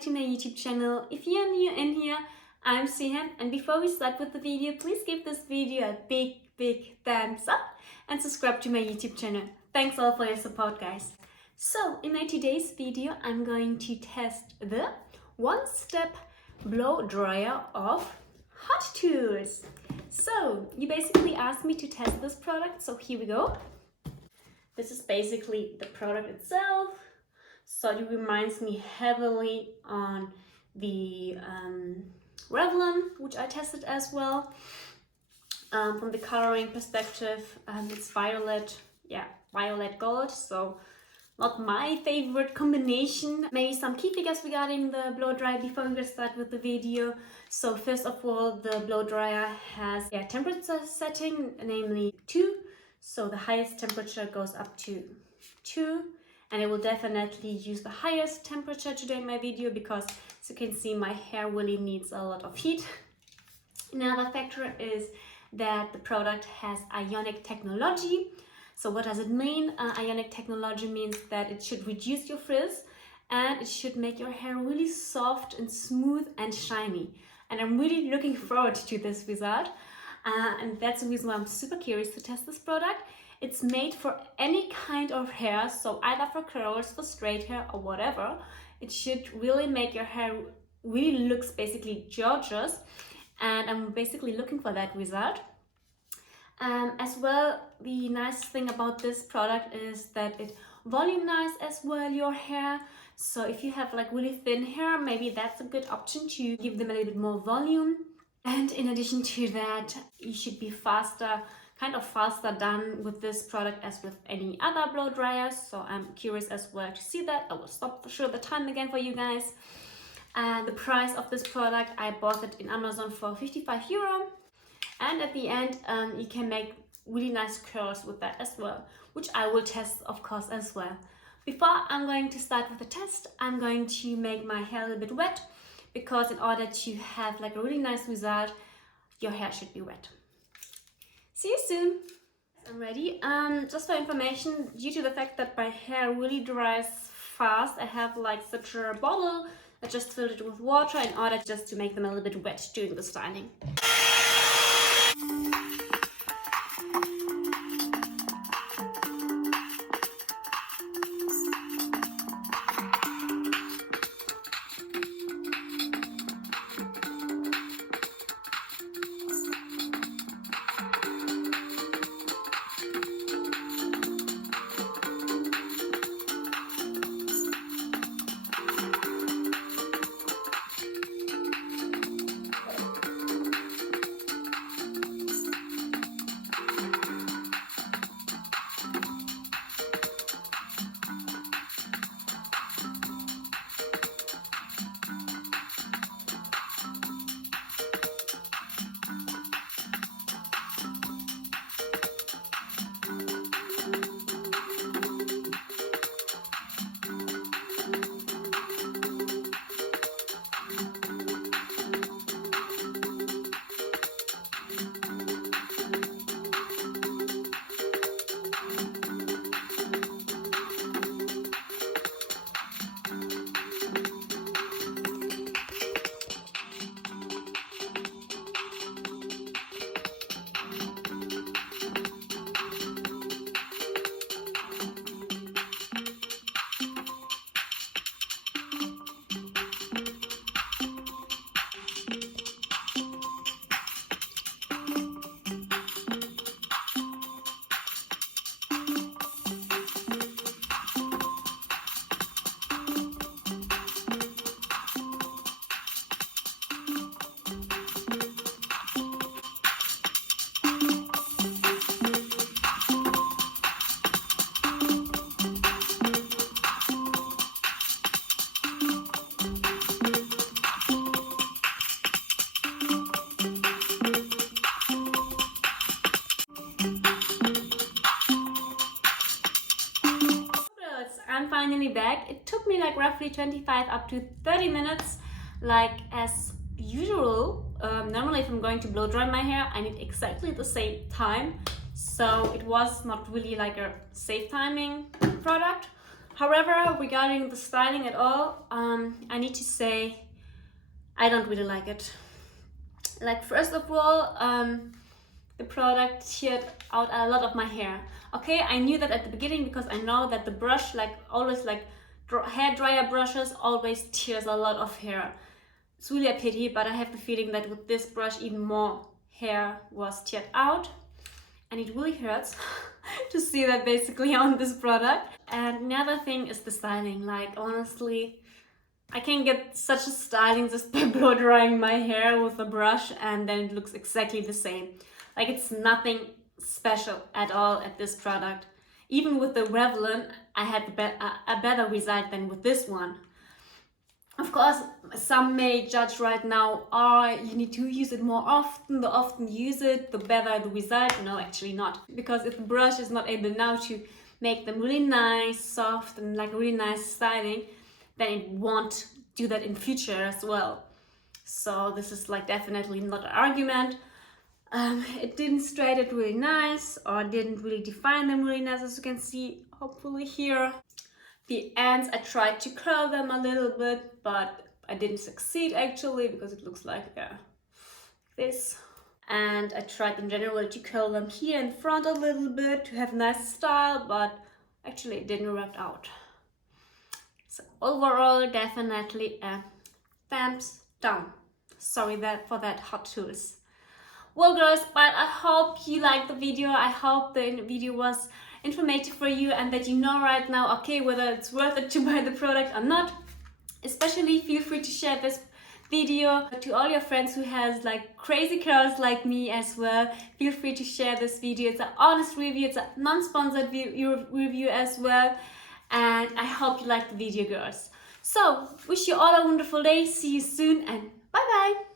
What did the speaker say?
back to my YouTube channel. If you're new in here, I'm Serum, and before we start with the video, please give this video a big thumbs up and subscribe to my YouTube channel. Thanks all for your support, guys. So in my today's video, I'm going to test the one-step blow dryer of HOTTOOLS. So you basically asked me to test this product, so here we go. This is basically the product itself. So it reminds me heavily on the Revlon, which I tested as well. From the coloring perspective, it's violet gold, so not my favorite combination. Maybe some key figures regarding the blow dryer before we start with the video. So first of all, the blow dryer has a temperature setting, namely 2. So the highest temperature goes up to 2. And I will definitely use the highest temperature today in my video because, as you can see, my hair really needs a lot of heat. Another factor is that the product has ionic technology. So what does it mean? Ionic technology means that it should reduce your frizz and it should make your hair really soft and smooth and shiny. And I'm really looking forward to this result. And that's the reason why I'm super curious to test this product. It's made for any kind of hair, so either for curls, for straight hair or whatever. It should really make your hair really looks basically gorgeous, and I'm basically looking for that result. As well, the nice thing about this product is that it volumizes as well your hair. So if you have like really thin hair, maybe that's a good option to give them a little bit more volume. And in addition to that, you should be kind of faster done with this product as with any other blow dryers. So I'm curious as well to see that. I will stop for sure the time again for you guys. The price of this product, I bought it in Amazon for €55. And at the end, you can make really nice curls with that as well, which I will test, of course, as well. Before I'm going to start with the test, I'm going to make my hair a little bit wet, because in order to have like a really nice result, your hair should be wet. See you soon. I'm ready. Just for information, due to the fact that my hair really dries fast, I have like such a bottle. I just filled it with water in order just to make them a little bit wet during the styling. I'm finally back. It took me like roughly 25 up to 30 minutes, like as usual. Normally if I'm going to blow dry my hair, I need exactly the same time. So it was not really like a safe timing product. However, regarding the styling at all, I need to say I don't really like it. Like, first of all, the product teared out a lot of my hair. Okay, I knew that at the beginning because I know that the brush, like always, like hair dryer brushes always tears a lot of hair. It's really a pity, but I have the feeling that with this brush even more hair was teared out, and it really hurts to see that basically on this product. And another thing is the styling. Like, honestly, I can get such a styling just by blow drying my hair with a brush, and then it looks exactly the same. Like, it's nothing special at all at this product. Even with the Revlon, I had a better result than with this one. Of course, some may judge right now, oh, you need to use it more often. The often you use it, the better the result. No, actually not. Because if the brush is not able now to make them really nice, soft, and like really nice styling, then it won't do that in future as well. So this is like definitely not an argument. It didn't straight it really nice, or didn't really define them really nice, as you can see hopefully here. The ends, I tried to curl them a little bit, but I didn't succeed actually, because it looks like this. And I tried in general to curl them here in front a little bit to have nice style, but actually it didn't work out. So overall, definitely a thumbs down. Sorry for that, Hot Tools. Well guys, but I hope you liked the video. I hope the video was informative for you, and that you know right now, okay, whether it's worth it to buy the product or not. Especially feel free to share this video to all your friends who has like crazy curls like me as well. Feel free to share this video. It's an honest review, it's a non-sponsored review as well. And I hope you liked the video, girls. So, wish you all a wonderful day. See you soon, and bye bye.